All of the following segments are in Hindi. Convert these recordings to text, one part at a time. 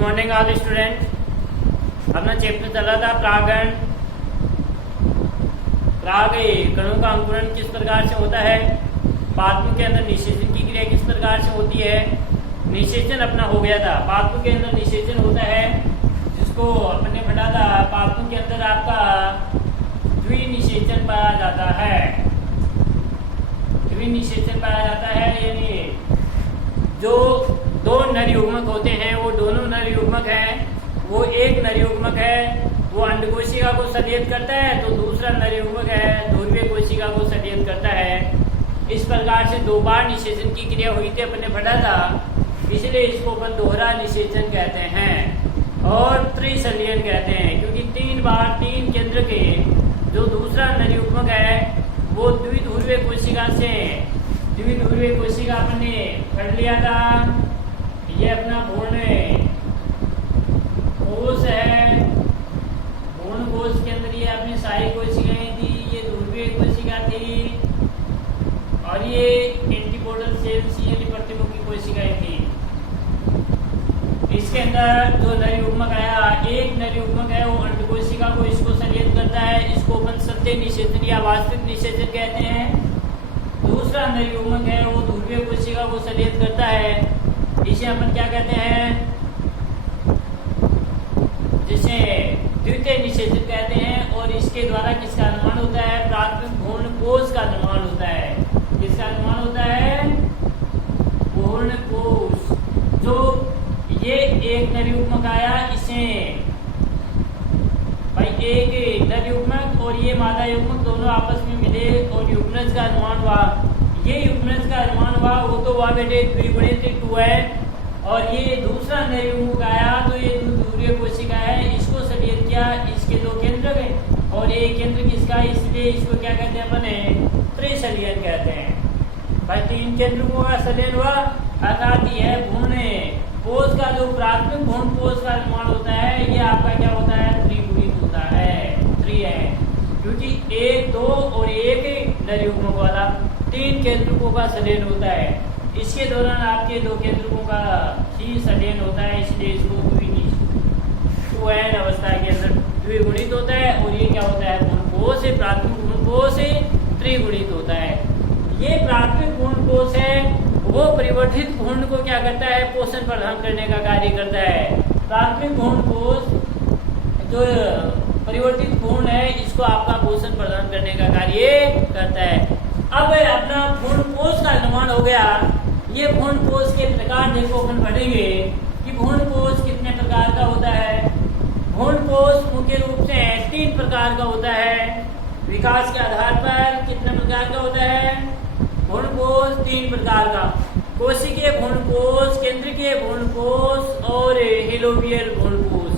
Morning all student. अपना चैप्टर चला था प्रागण। प्राग कणों का अंकुरण किस प्रकार से होता है, पादपों के अंदर निषेचन की क्रिया किस प्रकार से होती है। निषेचन अपना हो गया था, पादपों के अंदर निषेचन होता है जिसको अपने पढ़ा था। पादपों के अंदर आपका द्विनिषेचन पाया जाता है। द्विनिषेचन पाया जाता है यानी जो दो नर युग्मक होते हैं वो दोनों नर युग्मक हैं। वो एक नर युग्मक है वो अंड कोशिका को सदियत करता है, तो दूसरा नर युग्मक है ध्रुवीय कोशिका को सदियत करता है। इस प्रकार से दो बार निषेचन की क्रिया हुई थी, अपने पढ़ा था, इसलिए इसको अपन दोहरा निषेचन कहते हैं और त्रिसलियन कहते हैं, क्योंकि तीन बार तीन केंद्र के जो दूसरा नर युग्मक है वो द्विध्रुवीय कोशिका से द्विध्रुवीय कोशिका अपने पढ़ लिया था। ये अपना भ्रूण कोश है, भ्रूण कोश के अंदर ये अपनी सारी कोशिकाएं थी, ये ध्रुवीय कोशिका थी और ये एंटीपोडल सेल्स यानी प्रतिमुखी कोशिकाएं थी। इसके अंदर जो नर युग्मक आया, एक नर युग्मक है वो अंड कोशिका को इसको सलियत करता है, इसको अपन सत्य निषेचन या वास्तविक निषेचन कहते हैं। दूसरा नर युग्मक है वो ध्रुवीय कोशिका को सलियत करता है, इसे अपन क्या कहते हैं, जिसे द्वितीय निषेचन कहते हैं। और इसके द्वारा किसका निर्माण होता है, प्राथमिक भ्रूण कोश का निर्माण होता है। किसका निर्माण होता है, भ्रूण कोश। जो ये एक नर युग्मक आया, इसे भाई एक नर युग्मक और ये मादा युग्मक दोनों आपस में मिले और युग्मज का निर्माण हुआ। ये युग्मज का निर्माण हुआ वो तो हुआ बेटे द्विगुणित 2 है। और ये दूसरा नर युग्मक आया तो ये ध्रुवीय कोशिका है, इसको सलियत किया, इसके दो केंद्र गए और ये केंद्र किसका, इसलिए इसको क्या कहते हैं अपने त्रिसलियन कहते हैं। भाई तीन केंद्रों का सलियन हुआ अर्थात यह भ्रूण कोश का जो प्राथमिक भ्रूण कोश का निर्माण होता है ये आपका क्या होता है, त्रिगुणित होता है, त्रि है, क्योंकि एक दो और एक नर युग्मक वाला तीन केंद्रकों का सलियन होता है। इसके दौरान आपके दो केंद्रकों का ही सलियन होता है, इसलिए इसको अवस्था के अंदर द्विगुणित होता है। और ये क्या होता है, भ्रूण कोश से प्राथमिक भ्रूण कोश से त्रिगुणित होता है। ये प्राथमिक भ्रूण कोश है वो परिवर्तित भ्रूण को क्या करता है, पोषण प्रदान करने का कार्य करता है। प्राथमिक भ्रूण कोश जो परिवर्तित भ्रूण है इसको आपका पोषण प्रदान करने का कार्य करता है। अब अपना भ्रूण कोश का निर्माण हो गया। ये भ्रूण कोश के प्रकार देखो अपन पढ़ेंगे कि भ्रूण कोश कितने प्रकार का होता है। भ्रूण कोश मुख्य रूप से 3 प्रकार का होता है। विकास के आधार पर कितने प्रकार का होता है, भ्रूण कोश 3 प्रकार का, कोशिकीय भ्रूण कोश, केंद्रीय भ्रूण कोश और हेलोवियल भ्रूण कोश।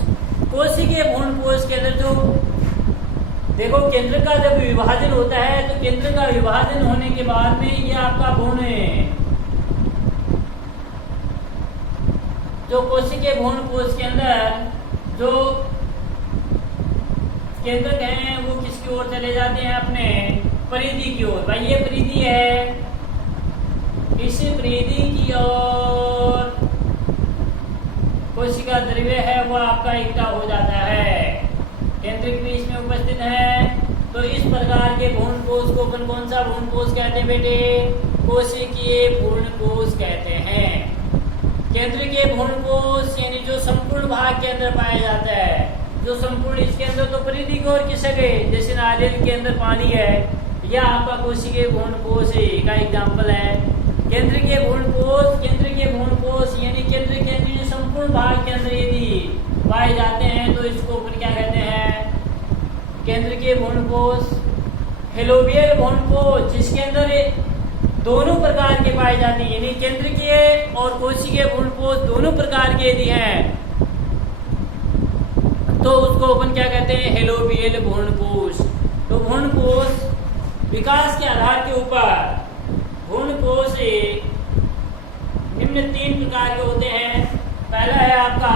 कोशिकीय भ्रूण कोश के अंदर जो देखो केंद्र का जब विभाजन होता है तो केंद्र का विभाजन होने के बाद में ये आपका भ्रूण जो कोशिकीय भ्रूण कोश के अंदर जो केंद्रक हैं वो किसकी ओर चले जाते हैं, अपने परिधि की ओर। भाई ये परिधि है, इस परिधि की ओर कोशिका द्रव्य है वो आपका इकट्ठा हो जाता है, केंद्र के बीच में उपस्थित है। तो इस प्रकार के भ्रूण कोश को अपन कौन सा भ्रूण कोश कहते हैं बेटे, कोशिकीय भ्रूण कोश कहते हैं। केंद्र के भ्रूण कोश यानी जो संपूर्ण भाग के अंदर पाया जाता है, जो संपूर्ण इसके अंदर तो परिधि की ओर खिसक गए, जैसे नारियल के अंदर पानी है, यह आपका कोशिकीय भ्रूण कोश का एग्जाम्पल है। केंद्र के भ्रूण कोश, केंद्र के भ्रूण कोश यानी केंद्र के अंदर संपूर्ण भाग के अंदर यदि पाए जाते हैं तो इसको अपन क्या कहते हैं, केंद्र के भ्रूण कोश। हेलोवियल भ्रूण कोश जिसके अंदर दोनों प्रकार के पाए जाते हैं, यानी केंद्रीय और कोशिकीय भ्रूण कोश दोनों प्रकार के यदि हैं तो उसको अपन क्या कहते हैं, हेलोवियल भ्रूण कोश। तो भ्रूण कोश विकास के आधार के ऊपर भ्रूण कोश निम्न 3 प्रकार के होते हैं। पहला है आपका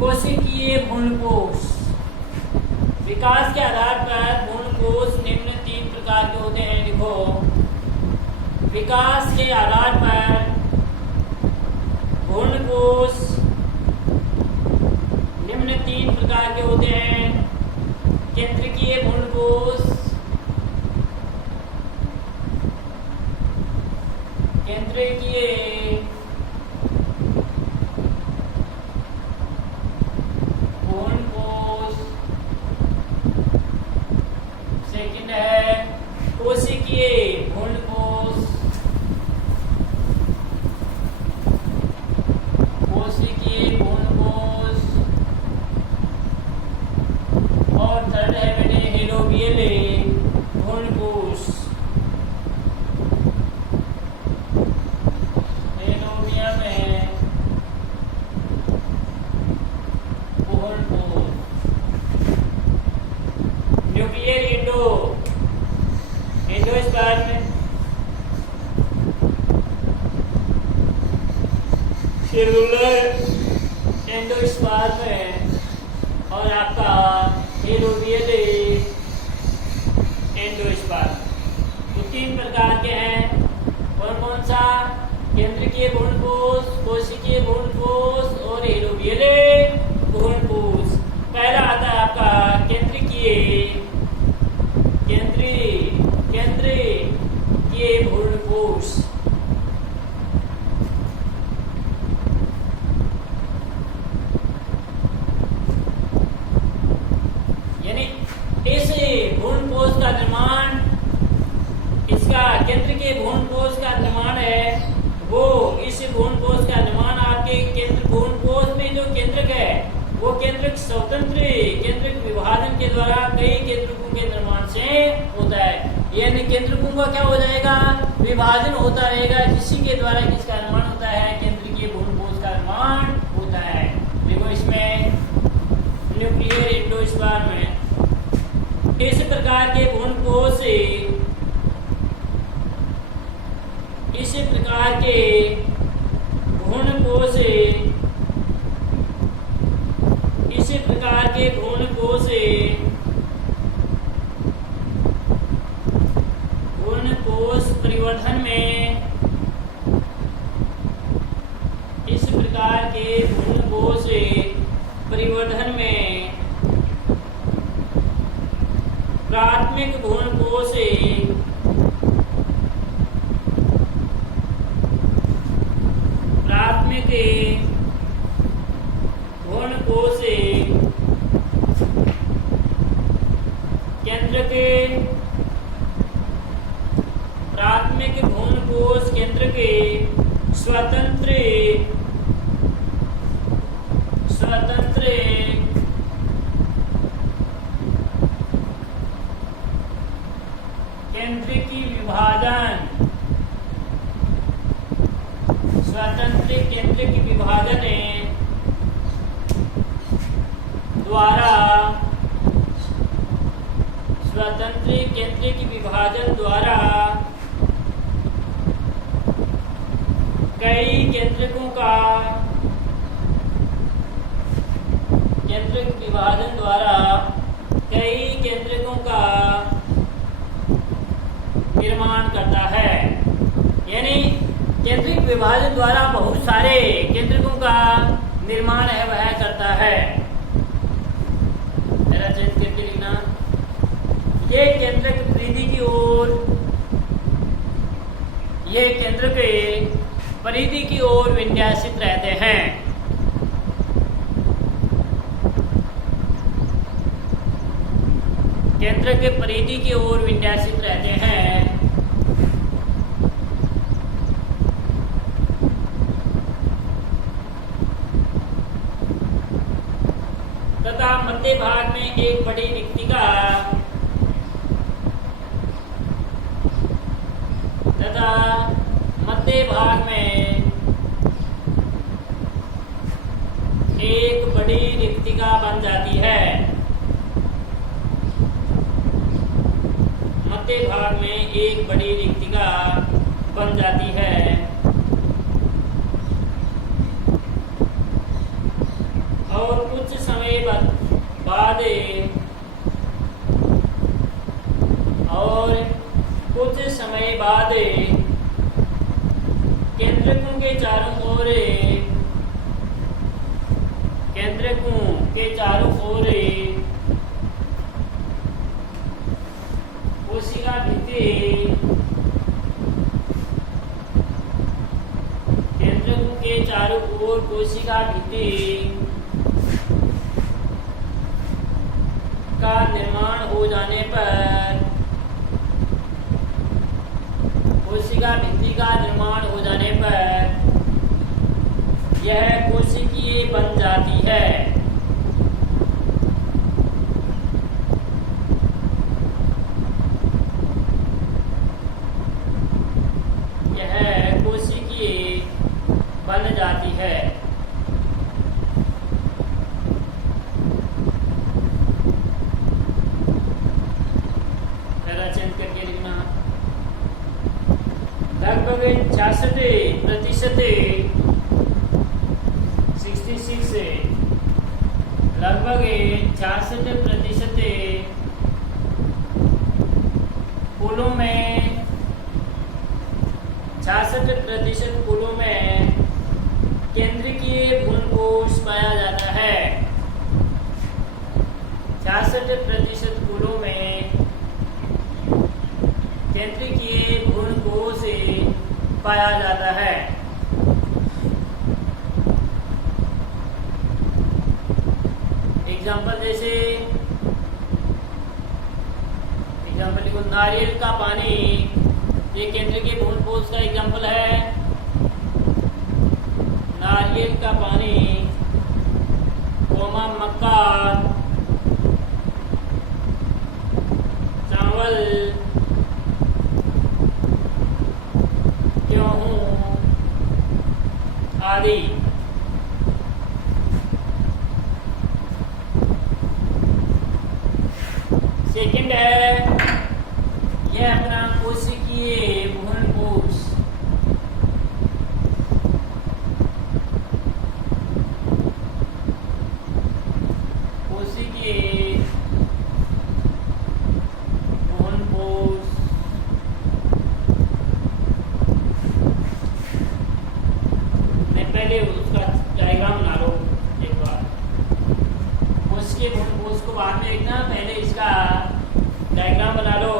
कोशिकीय भ्रूण कोश। विकास के आधार पर भ्रूण कोश निम्न 3 प्रकार के होते हैं। देखो विकास के आधार पर भ्रूण कोश सेलुलर एंडोस्पर्म और आपका एलोवियल एंडोस्पर्म। तो 3 प्रकार के हैं। कौन कौन सा? केंद्रकीय भ्रूणकोश, कोशिकीय भ्रूणकोश और एलोवियल भ्रूणकोश। पहला आता है आपका केंद्रीय भ्रूणकोश। यानी इस भ्रूणकोश का निर्माण, इसका केंद्रीय भ्रूणकोश का निर्माण है वो, इस भ्रूणकोश का निर्माण आपके केंद्र भ्रूणकोश में जो केंद्रक है वो केंद्रक स्वतंत्र केंद्रक विभाजन के द्वारा कई केंद्रकों के निर्माण से होता है। यानी केंद्रकों का क्या हो जाएगा? विभाजन होता रहेगा, जिसी के द्वारा किसका निर्माण होता है? केंद्रीय भ्रूणकोश का निर्माण होता है। देखो इसमें न्यूक्लियर एंडोस्पर्म है। इस प्रकार के भ्रूणकोश परिवर्धन में, इस प्रकार के भ्रूणकोश परिवर्धन में प्राथमिक भ्रूणकोश केंद्र के स्वतंत्र केंद्रीय विभाजन द्वारा कई केंद्रकों का निर्माण करता है। यानी केंद्रीय विभाजन द्वारा बहुत सारे केंद्रकों का निर्माण है वह करता है। मेरा चेंज करके लिखना। ये केंद्रक परिधि की ओर विन्यासित रहते हैं। केंद्र के परिधि की ओर विन्यासित रहते हैं तथा मध्य भाग में एक बड़ी रिक्तिका बन जाती है। मध्य भाग में एक बड़ी रिक्तिका बन जाती है और कुछ समय बाद केंद्रकों के चारों ओर कोशिका भित्ति का निर्माण हो जाने पर यह कोशिकीय बन जाती है। लगभग 66% से लगभग 66% फूलों में 66% फूलों में केंद्रीय भ्रूणकोश पाया जाता है। 66% फूलों में केंद्रीय भ्रूणकोश पाया जाता है। एग्जाम्पल जैसे एग्जाम्पल लिखो, नारियल का पानी, ये केंद्रीय भ्रूणकोश का एग्जाम्पल है। नारियल का पानी, मक्का, चावल, गेहूं आदि। सेकंड है यह अपना कोशिकीय भ्रूणकोश। कोशिकीय भ्रूणकोश मैं पहले उसका डायग्राम बना लो एक बार। कोशिकीय भ्रूणकोश को बाद में देखना, पहले इसका डायग्राम बना लो।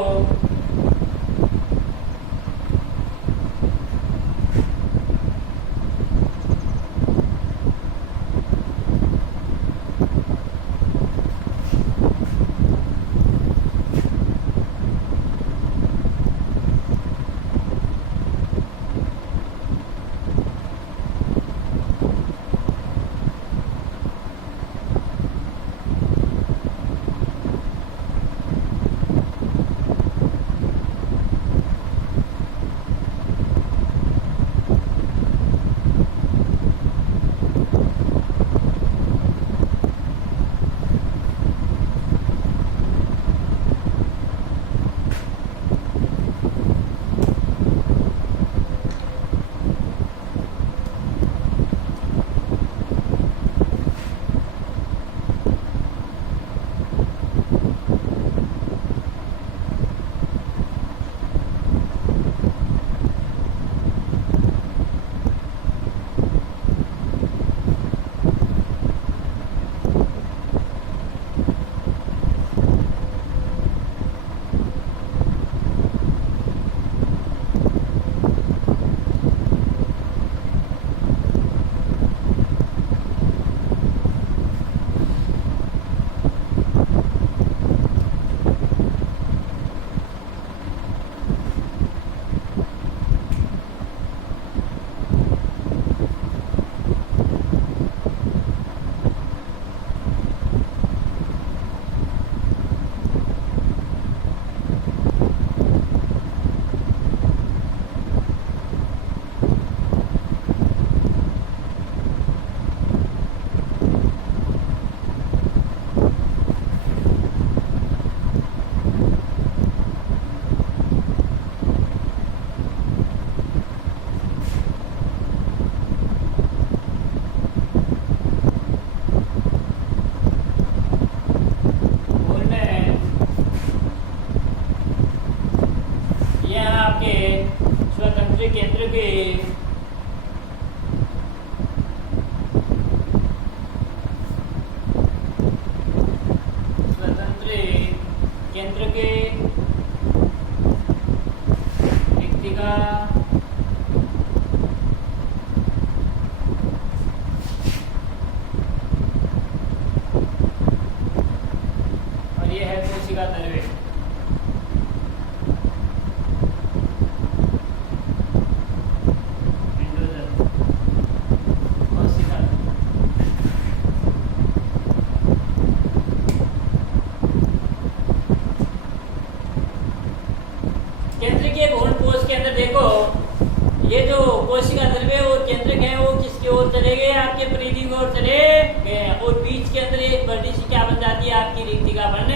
ये जो कोशिका द्रव्य और केंद्रक है वो किसकी ओर चले गए, आपके परिधि की ओर चले गए, और बीच के अंदर एक बड़ी सी क्या बन जाती है, आपकी रिक्तिका बन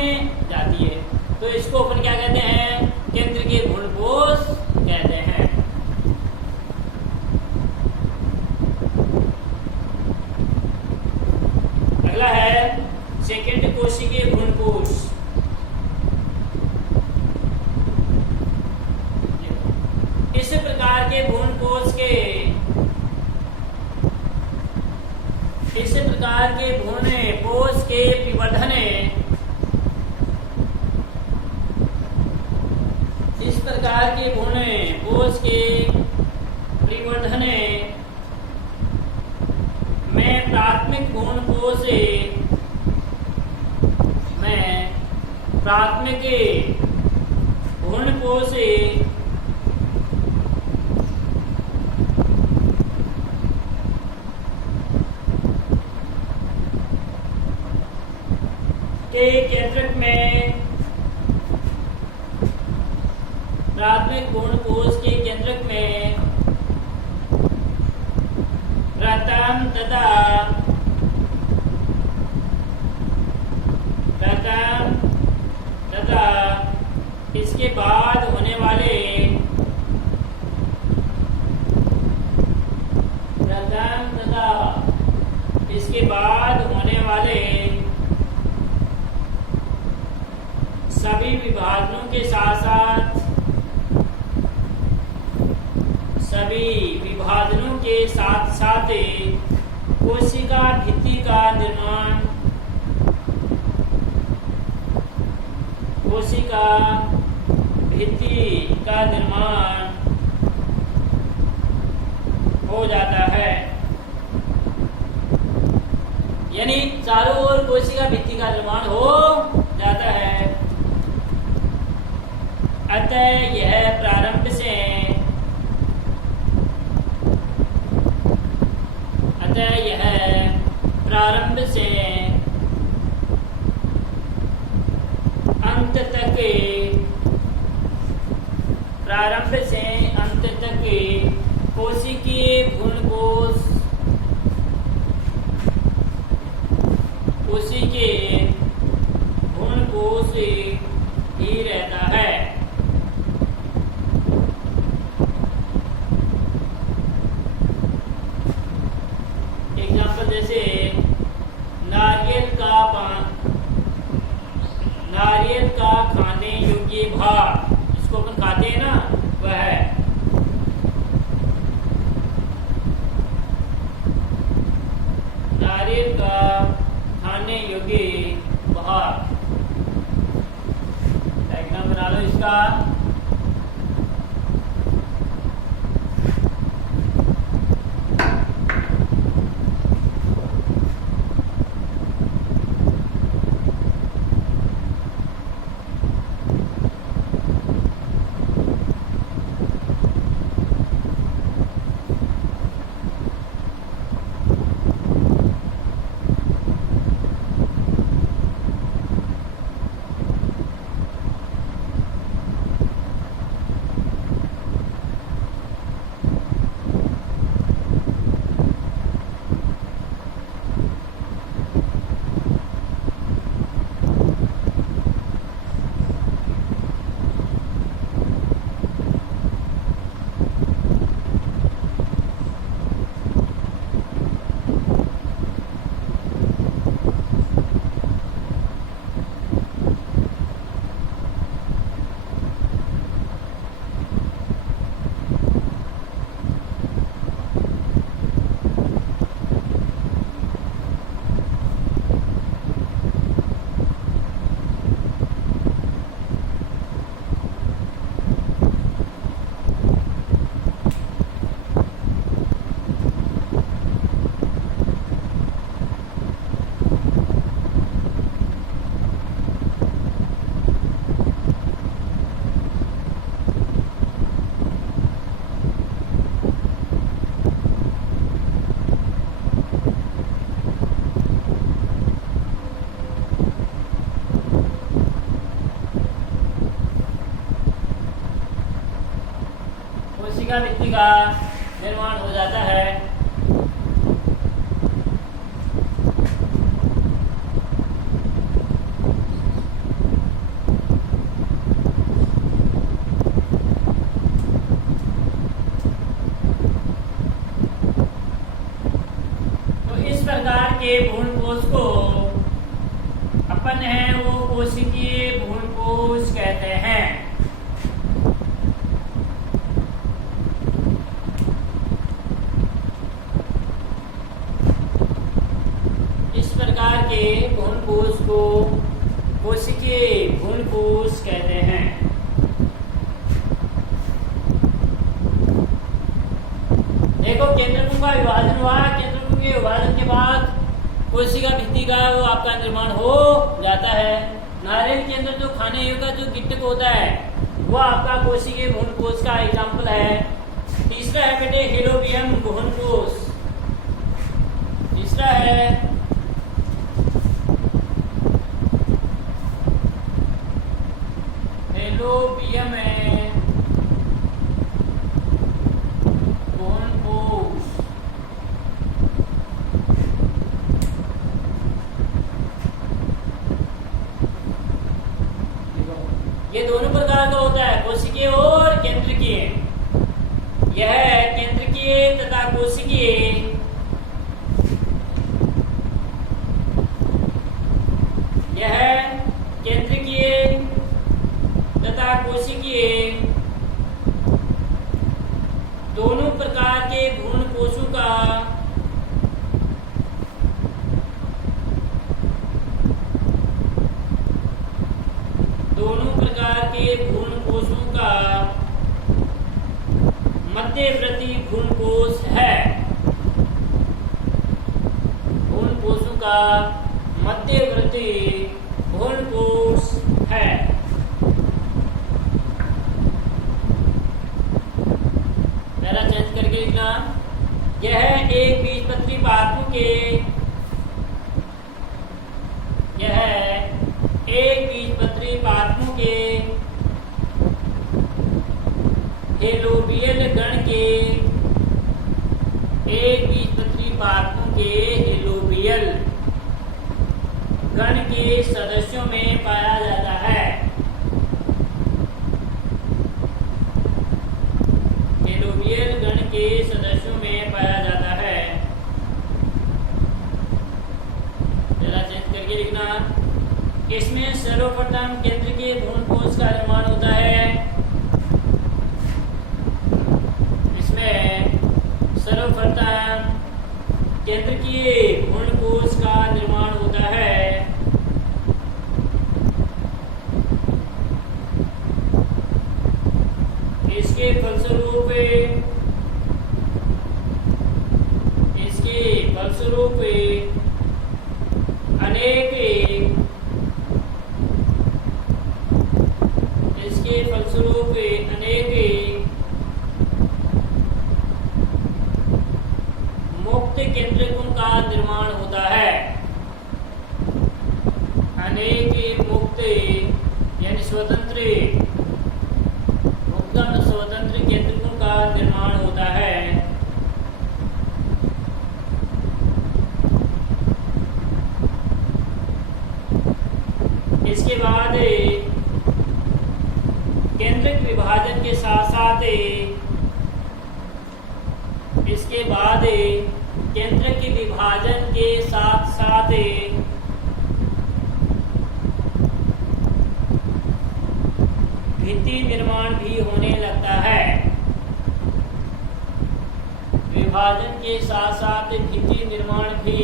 जाती है। तो इसको अपन क्या कहते हैं, केंद्र के भ्रूणकोश कहते हैं। कोशिकीय भ्रूणकोश। इस प्रकार के भ्रूणकोश के भ्रूणकोश के विवर्धन इस प्रकार के भ्रूणकोश के परिवर्धन में प्राथमिक भ्रूणकोश के केंद्रक में प्रथम तथा इसके बाद होने वाले सभी विभाजनों के साथ कोशिका भित्ति का निर्माण हो जाता है। यानी चारों ओर कोशिका भित्ति का निर्माण हो जाता है। अतः यह प्रारंभ से अंत तक कोशिकीय भ्रूणकोश ही रहता है। एग्जाम्पल जैसे नारियल का खाने योग्य भाग, जिसको अपन खाते हैं ना, वह है नारियल का खाने योग्य भाग। डायग्राम बना लो इसका। कोशिका भित्ति का निर्माण हो जाता है। तो इस प्रकार के भ्रूणकोश को अपन संपन्न है वो कोशिकीय भ्रूणकोश कहते हैं। इस प्रकार के भ्रूणकोश को कोशिकीय भ्रूणकोश कहते हैं। देखो केंद्रकों का विभाजन हुआ, केंद्रकों के विभाजन के बाद कोशिका भित्ति का वो आपका निर्माण हो जाता है। नारियल के अंदर जो खाने योग्य जो गिट्टक होता है वो आपका कोशिकीय भ्रूणकोश का एग्जाम्पल है। तीसरा है बेटे हेलोबियम भ्रूणकोश। तीसरा है हेलोबियम भ्रूणकोश। ये दोनों प्रकार का होता है, कोशिकीय और केंद्रकीय। यह केंद्रकीय तथा कोशिकीय तथा कोशिकीय दोनों प्रकार के भ्रूणकोशों का मध्यवर्ती भ्रूणकोश है। भ्रूणकोशों का मध्यवर्ती भ्रूणकोश है। पहला चेंज करके लिखना। यह एक बीजपत्री पादपों के हेलोबियल गण के एक बीजपत्री पादपों के हेलोबियल गण के सदस्यों में पाया जाता है। हेलोबियल गण के सदस्यों में पाया जाता है। जरा चेंज करके लिखना। इसमें सर्वप्रथम केंद्रीय भ्रूणकोश का निर्माण होता है। इसमें सर्वप्रथम केंद्रीय भ्रूणकोश का निर्माण होता है। इसके फलस्वरूप अनेक मुक्त केंद्रकों का निर्माण होता है। अनेक मुक्त यानी स्वतंत्र केंद्रकों का निर्माण होता है। इसके बाद केंद्रक विभाजन के साथ साथ भित्ति निर्माण भी होने लगता है। विभाजन के साथ साथ भित्ति निर्माण भी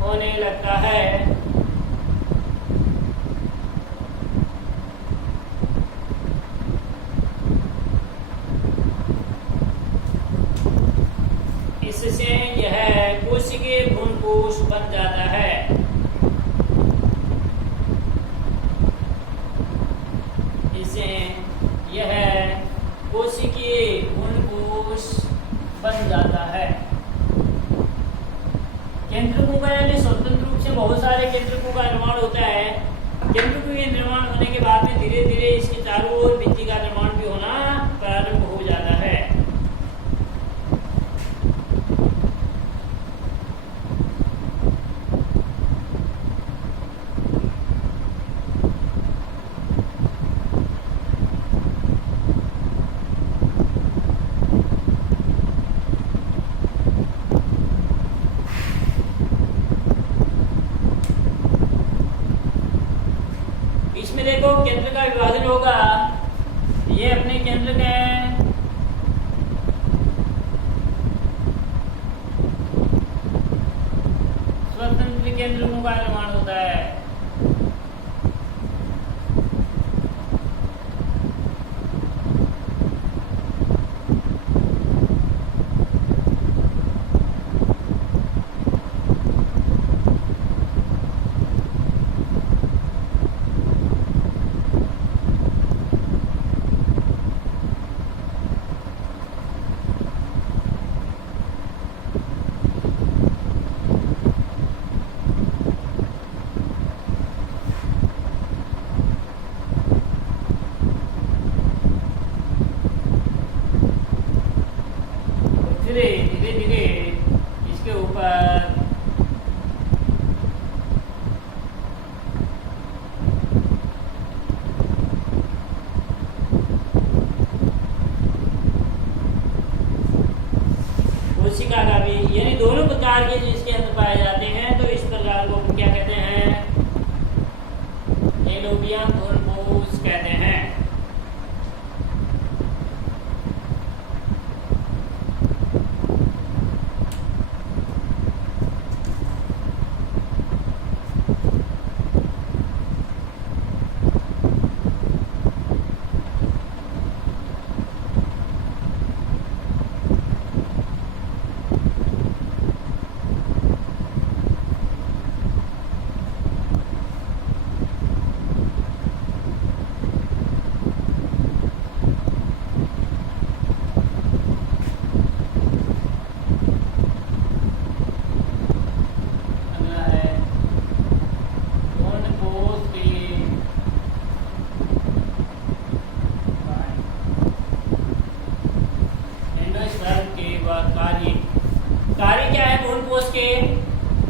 होने लगता है। इससे यह कोशिकीय भ्रूणकोश बन जाता है। इससे यह कोशिकीय भ्रूणकोश बन जाता है। केंद्रकों का यानी स्वतंत्र रूप से बहुत सारे केंद्रकों का निर्माण होता है। केंद्रकों के निर्माण होने के बाद में धीरे धीरे इसके चारों ओर भित्ति का निर्माण भी होना प्रारंभ हो जाता है। से देखो केंद्र का विभाजन होगा, ये अपने केंद्र के हैं, स्वतंत्र केंद्रों का निर्माण होता है। धीरे धीरे इसके ऊपर कोशिका का भी, यानी दोनों प्रकार के जिसके अंदर पाए जाते हैं, तो इस प्रकार को क्या कहते हैं, एलोबियम भ्रूणपोष कहते हैं। कार्य क्या है भ्रूणपोष के,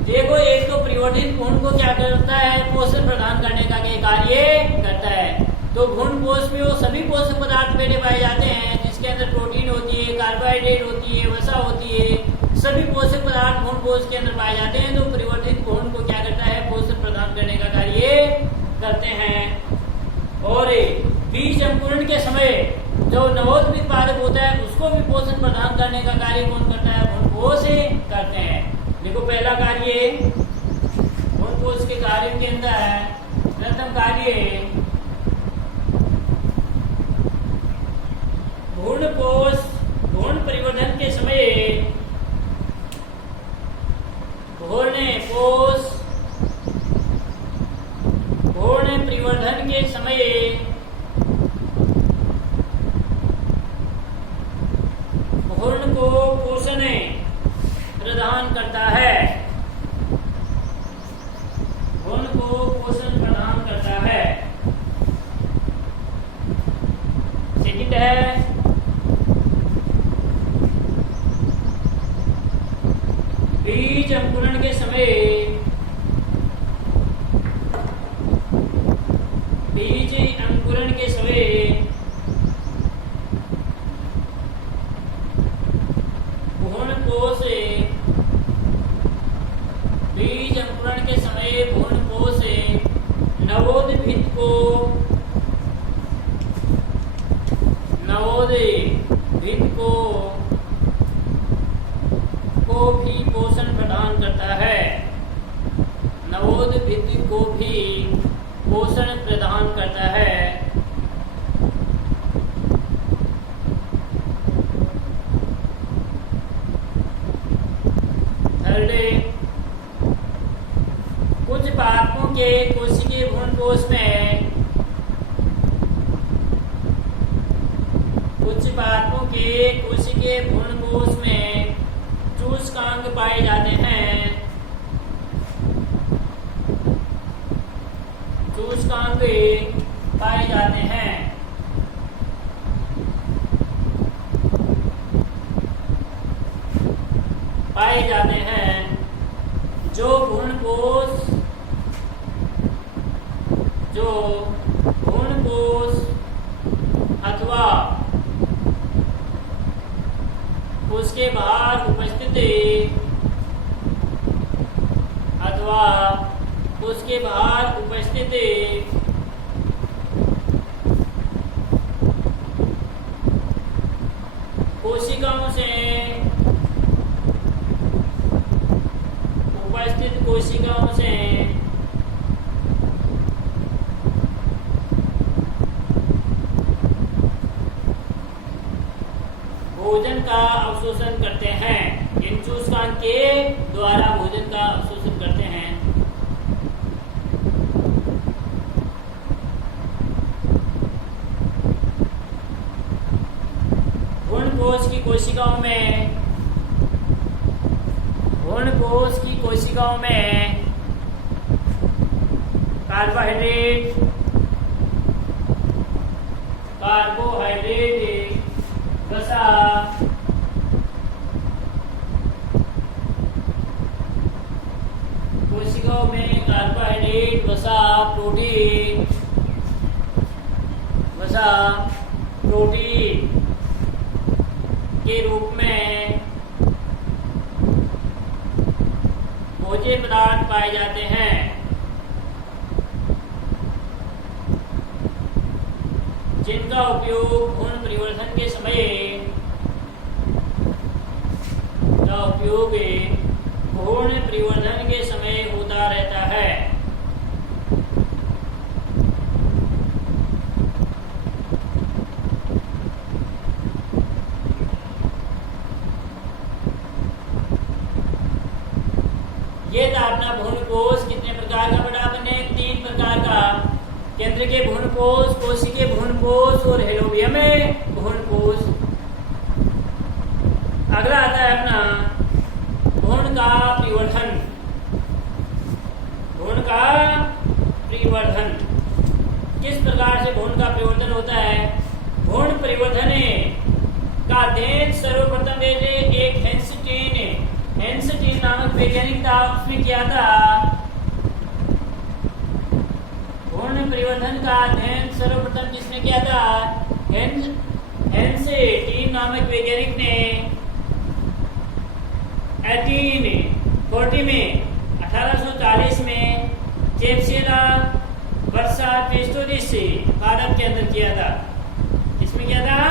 देखो एक तो परिवर्धित भ्रूण को क्या करता है, पोषण प्रदान करने का कार्य करता है। तो भ्रूणपोष में वो सभी पोषक पदार्थ पहले पाए जाते हैं, जिसके अंदर प्रोटीन होती है, कार्बोहाइड्रेट होती है, वसा होती है, सभी पोषक पदार्थ भ्रूणपोष के अंदर पाए जाते हैं। तो परिवर्धित भ्रूण को क्या करता है, पोषण प्रदान करने का कार्य करते हैं। और बीज अंकुरण के समय जो नवोदित पादप होता है, उसको भी पोषण प्रदान करने का कार्य कौन करता है, भ्रूणपोष करते हैं। देखो पहला कार्य भ्रूणपोष के कार्यों के अंदर प्रथम कार्य भ्रूणपोष, भ्रूण परिवर्धन के समय भ्रूण परिवर्धन के समय भ्रूण को पोषण प्रदान करता है, भ्रूण को पोषण प्रदान करता है। सेकंड है बीज अंकुरण के समय, बीज अंकुरण के समय भ्रूणपोष, बीज अंकुरण के समय भ्रूणपोष नवोदित को भी पोषण प्रदान करता है, नवोदित को भी पोषण प्रदान करता है। थर्ड, कुछ पादपों के कोशिकीय भ्रूणपोष में, कुछ पादपों के कोशिकीय भ्रूणपोष में चूस्कांग पाए जाते हैं, चूस्कांग पाए जाते हैं। पाए जाते हैं जो भ्रूणपोष अथवा उसके बाहर उपस्थित कोशिकाओं से भोजन का अवशोषण करते हैं। इन सूचकांक के द्वारा भोजन का अवशोषण करते हैं। भ्रूणकोश की कोशिकाओं में कार्बोहाइड्रेट वसा प्रोटीन के रूप में भोज्य पदार्थ पाए जाते हैं। जिनका उपयोग भ्रूण परिवर्धन के समय होता रहता है। ये था अपना भ्रूणकोश। कितने प्रकार का बड़ा बने? 3 प्रकार का। केंद्र के भ्रूणकोश, कोशिकीय भ्रूणकोश और हेलोबियम भ्रूणकोश। अगला आता है अपना भ्रूण का परिवर्धन। किस प्रकार से भ्रूण का परिवर्तन होता है? भ्रूण परिवर्तन का अध्ययन सर्वप्रथम एक हेंस्टीन नामक वैज्ञानिक था, उसने किया था। भ्रूण परिवर्तन का अध्ययन सर्वप्रथम किसने किया था? हेंस्टीन नामक वैज्ञानिक ने 1840 में चेप्सेला वर्सा पेस्टोरिस पादप के अंदर किया था। इसमें क्या था?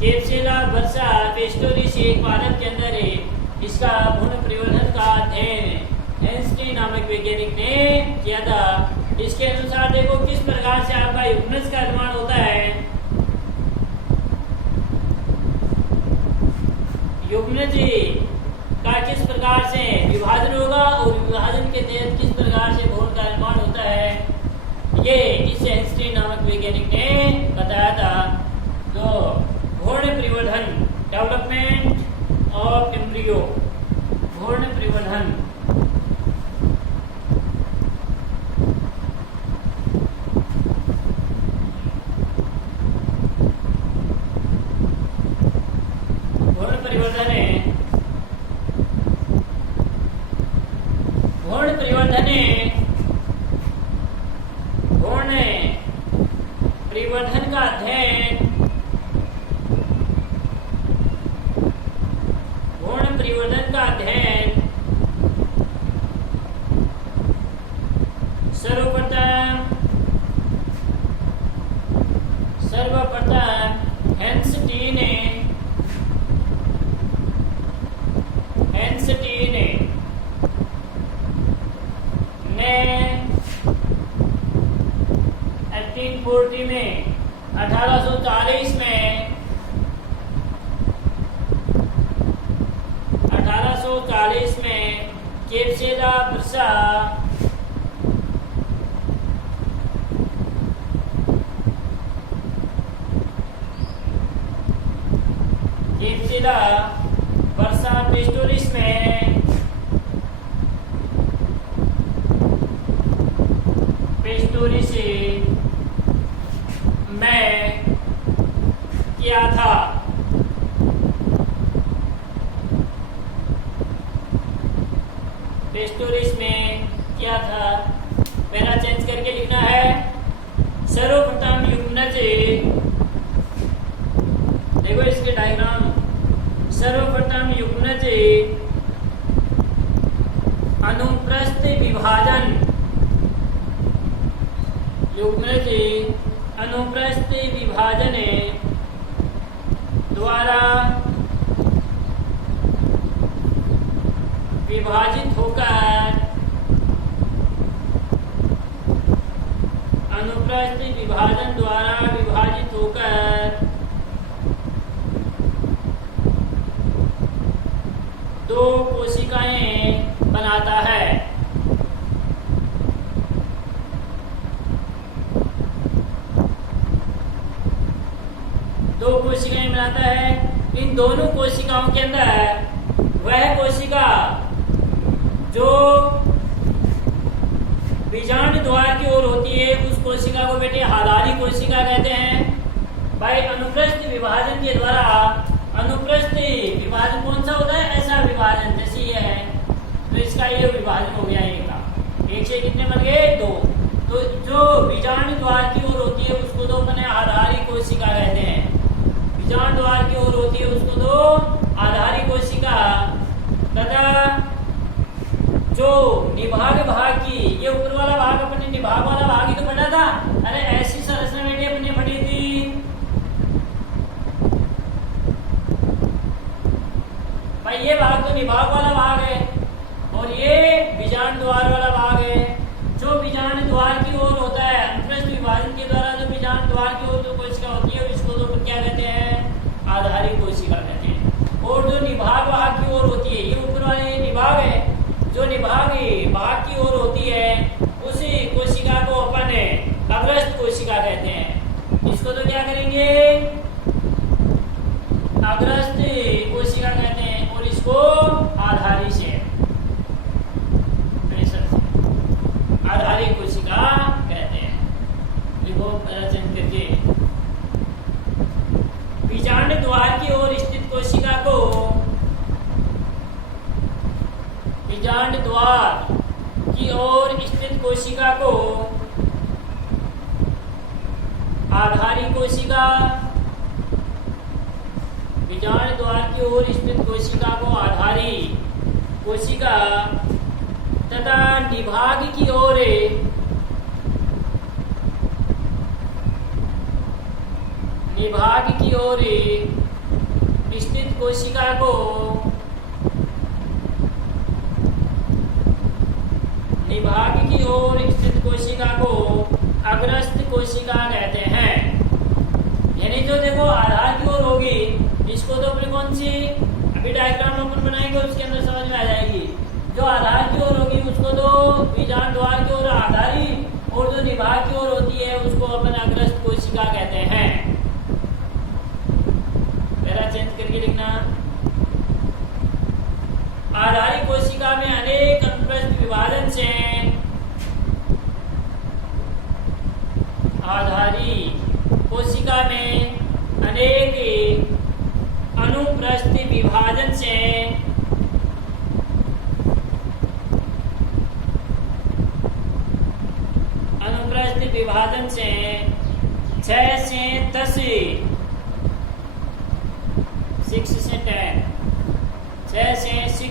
चेप्सेला वर्सा पेस्टोरिस एक पादप के अंदर इसका भ्रूण परिवर्तन का अध्ययन हेंस्टीन नामक वैज्ञानिक ने किया था। इसके अनुसार देखो किस प्रकार से आपका युग्मनज का निर्माण होता है। युग्मनज का किस प्रकार से विभाजन होगा और विभाजन के तहत किस प्रकार से भ्रूण का निर्माण होता है, ये इस हेंस्टीन नामक वैज्ञानिक ने बताया था। तो भ्रूण परिवर्धन, डेवलपमेंट ऑफ एम्ब्रियो, भ्रूण परिवर्धन। परिवर्धन का अध्ययन सर्वप्रथम हेंस्टीन ने 1840 में 1840 में चेप्सेला वर्सा पेस्टोरिस में किया था। पेस्टोरिस में क्या था? पहला चेंज करके लिखना है। सर्वप्रथम युग्मनज, देखो इसके डायग्राम। सर्वप्रथम युग्मनज अनुप्रस्थ विभाजन, युग्मनज अनुप्रस्थ विभाजन द्वारा विभाजित होकर अनुप्रस्थ विभाजन द्वारा विभाजित होकर दो कोशिकाएं बनाता है। दो कोशिकाएं बनाता है। इन दोनों कोशिकाओं के अंदर वह कोशिका जो बीजांड द्वार की ओर होती है उस कोशिका को बेटे आधारी कोशिका कहते हैं। भाई अनुप्रस्थ विभाजन के द्वारा, अनुप्रस्थ विभाजन कौन सा होता है? ऐसा विभाजन जैसे ये है, तो इसका ये विभाजन हो गया एक का। एक से कितने बन गए? दो। तो जो बीजांड द्वार की ओर होती है उसको तो अपने आधारी कोशिका कहते हैं। बीजांड द्वार की ओर होती है उसको तो आधारी कोशिका, तथा जो निभाग भाग की, ये ऊपर वाला भाग अपने निभाग वाला भाग ही तो बना था। अरे ऐसी संरचना बेटे अपने बनी थी भाई। ये भाग तो निभाग वाला भाग है और ये बीजांड द्वार वाला भाग है। जो बीजांड द्वार की ओर होता है, अनुप्रस्थ विभाजन के द्वारा जो बीजांड द्वार की ओर जो कोशिका होती है इसको तो क्या कहते हैं? आधारी कोशिका कहते हैं। और जो निभाग भाग की ओर होती है, ये ऊपर वाले निभाग है, जो निभाग भाग की ओर होती है उसी कोशिका को अपन अग्रस्थ कोशिका कहते हैं। इसको तो क्या करेंगे? अग्रस्थ कोशिका कहते हैं और इसको आधारी से, आधारी कोशिका कहते हैं। देखो चेंज करके, बीजांड द्वार की ओर स्थित कोशिका को, बीजांड द्वार की ओर स्थित कोशिका को आधारी कोशिका, बीजांड द्वार की ओर स्थित कोशिका को आधारी कोशिका तथा निभाग की ओर स्थित कोशिका को निभाग की ओर स्थित कोशिका को अग्रस्थ कोशिका कहते हैं। यानी जो देखो आधार की ओर होगी इसको तो अपने कौन सी अभी डायग्राम अपन बनाएंगे उसके अंदर समझ में आ जाएगी। जो आधार की ओर होगी उसको तो बीजांड द्वार की ओर आधारी, और जो निभाग की ओर होती है उसको अपन अग्रस्थ कोशिका कहते हैं। पहला चेंज करके लिखना। आधारी कोशिका में अनेक अनुप्रस्थ विभाजन से, आधारी कोशिका में अनेक अनुप्रस्थ विभाजन से विभाजन से 6 से 10 6 से 10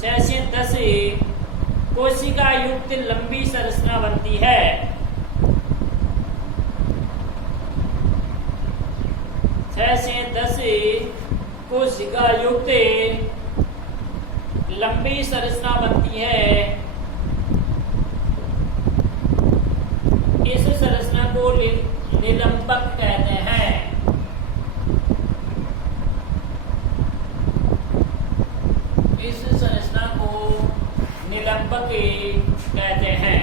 6 से 10 कोशिका युक्त लंबी संरचना बनती है। 6 से 10 कोशिका युक्त लंबी संरचना बनती है। इस संरचना को निलंबक कहते हैं। इस संरचना को निलंबक कहते हैं।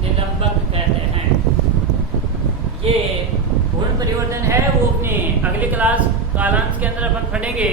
निलंबक कहते हैं। ये गुण परिवर्तन है वो अपने अगले क्लास कालांश के अंदर अपन पढ़ेंगे।